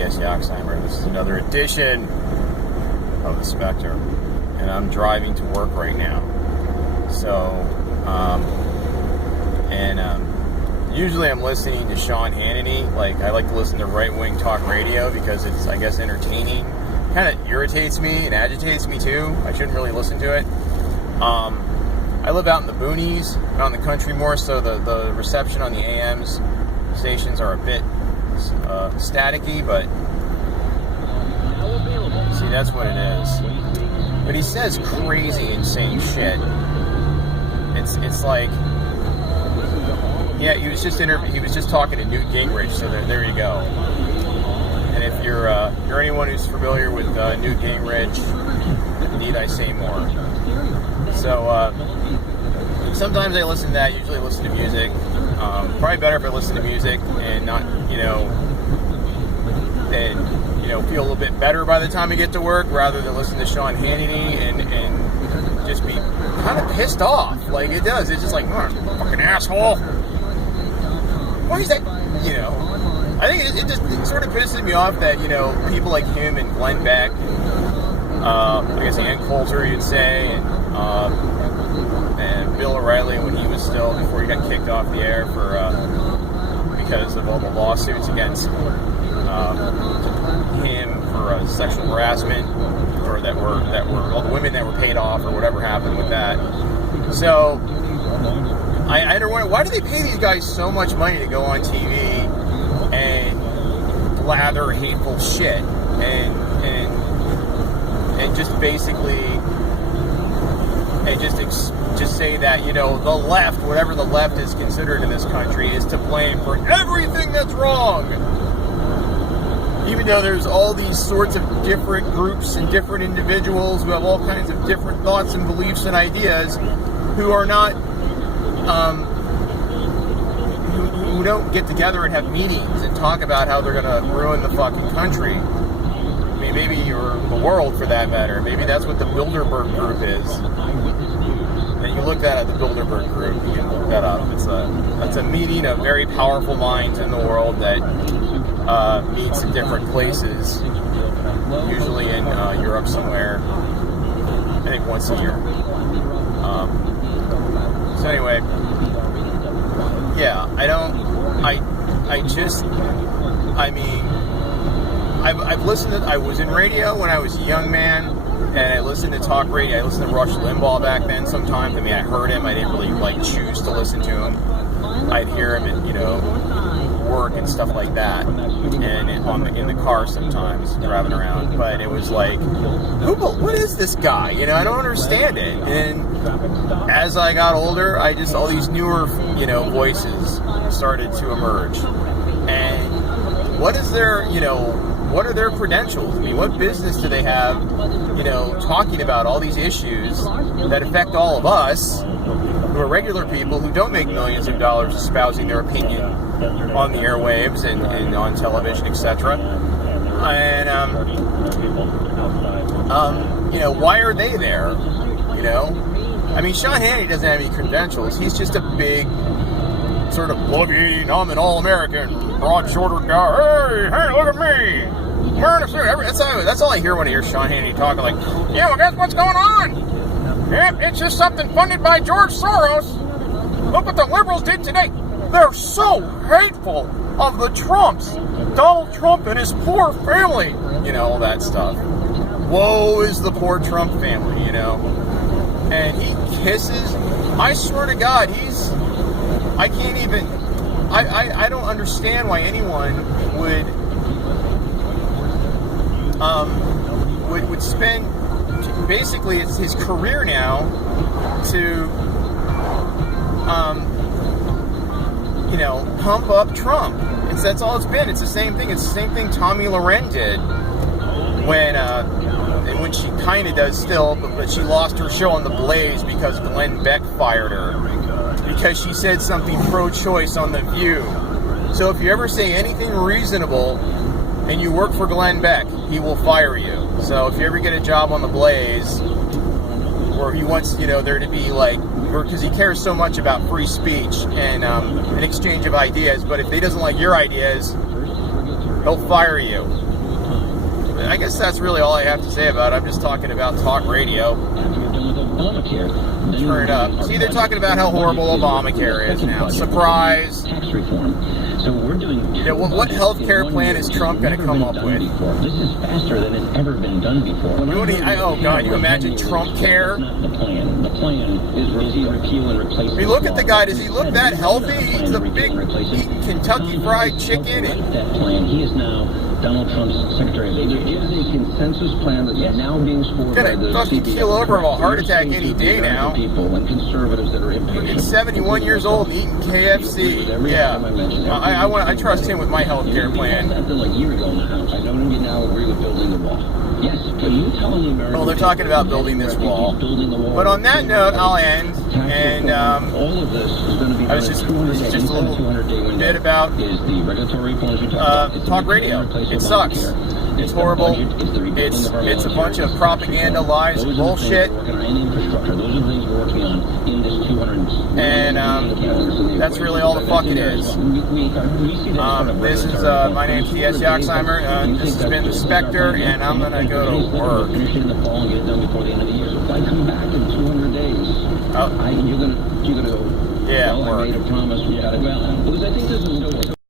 T.S. Yaxheimer. This is another edition of the Spectre, and I'm driving to work right now. So, usually I'm listening to Sean Hannity. Like, I like to listen to right-wing talk radio because it's, I guess, entertaining. Kind of irritates me and agitates me too. I shouldn't really listen to it. I live out in the boonies, out in the country more, so the reception on the AMs stations are a bit staticky, but see, that's what it is. But he says crazy, insane shit. It's like, yeah, he was just talking to Newt Gingrich, so there you go. And if you're anyone who's familiar with Newt Gingrich, need I say more? So sometimes I listen to that. Usually I listen to music. Probably better if I listen to music and not, feel a little bit better by the time I get to work, rather than listen to Sean Hannity and just be kind of pissed off. Like it does. It's just like, fucking asshole. Why is that? I think it sort of pisses me off that, people like him and Glenn Beck, I guess Ann Coulter, you'd say, and Bill O'Reilly when he was still, before he got kicked off the air because of all the lawsuits against him for sexual harassment, or that were all the women that were paid off, or whatever happened with that. So I don't wonder, why do they pay these guys so much money to go on TV and blather hateful shit and just basically just say that, the left, whatever the left is considered in this country, is to blame for everything that's wrong. Even though there's all these sorts of different groups and different individuals who have all kinds of different thoughts and beliefs and ideas, who are not, who don't get together and have meetings and talk about how they're going to ruin the fucking country. I mean, maybe you're the world, for that matter. Maybe that's what the Bilderberg Group is. And you look that at the Bilderberg Group, you can look that up. It's a meeting of very powerful minds in the world that meets in different places, usually in Europe somewhere. I think once a year. So anyway, yeah, I've listened to, I was in radio when I was a young man, and I listened to talk radio. I listened to Rush Limbaugh back then sometimes. I mean, I heard him. I didn't really, choose to listen to him. I'd hear him at, work and stuff like that, and in the car sometimes, driving around. But it was like, what is this guy? I don't understand it. And as I got older, all these newer, voices started to emerge. And what is their, what are their credentials? I mean, what business do they have, talking about all these issues that affect all of us, who are regular people who don't make millions of dollars espousing their opinion on the airwaves and on television, etc. And, why are they there? I mean, Sean Hannity doesn't have any credentials. He's just a big, sort of bug-eating, I'm an all-American, broad-shouldered guy. Hey, look at me. That's all I hear when I hear Sean Hannity talking, like, well, guess what's going on? Yep, it's just something funded by George Soros. Look what the liberals did today. They're so hateful of the Trumps. Donald Trump and his poor family. All that stuff. Woe is the poor Trump family, And he kisses, I swear to God, I can't even, I don't understand why anyone would spend, basically it's his career now to, pump up Trump. That's all it's been. It's the same thing. It's the same thing Tomi Lahren did when she kind of does still, but she lost her show on The Blaze because Glenn Beck fired her because she said something pro-choice on The View. So if you ever say anything reasonable and you work for Glenn Beck, he will fire you. So if you ever get a job on The Blaze, where he wants, there to be because he cares so much about free speech and an exchange of ideas, but if he doesn't like your ideas, he'll fire you. I guess that's really all I have to say about it. I'm just talking about talk radio. Turn it up. See, they're talking about how horrible Obamacare is now. Surprise. Tax reform. So we're doing. Yeah, well, what health care plan is Trump going to come up with? This is faster than it's ever been done before. Oh God, you imagine Trump care? That's not the plan. The plan is repeal and replace. I mean, look at the guy. Does he look that healthy? He's a big eating Kentucky Fried Chicken. That plan. He is now Donald Trump's Secretary of State. There is a consensus plan that is now being scored by the fucking keel over of a heart attack any day now. People and conservatives that are impatient. He's 71 years old and eating KFC. Yeah, I trust him with my health care plan. Like a year ago now. I don't now agree with building the wall. Yes, but you telling the Americans? Oh, they're talking about building this wall. But on that note, I'll end. And all of this is going to be. This is just a little bit about talk radio. It sucks. It's horrible. It's a bunch of propaganda, lies, and bullshit. And that's really all the fuck it is. This is my name's T.S. Yaxheimer. This has been the Spectre, and I'm gonna go to work. You're gonna go. Yeah, well, work. I made a promise. We got it. Well, because I think this is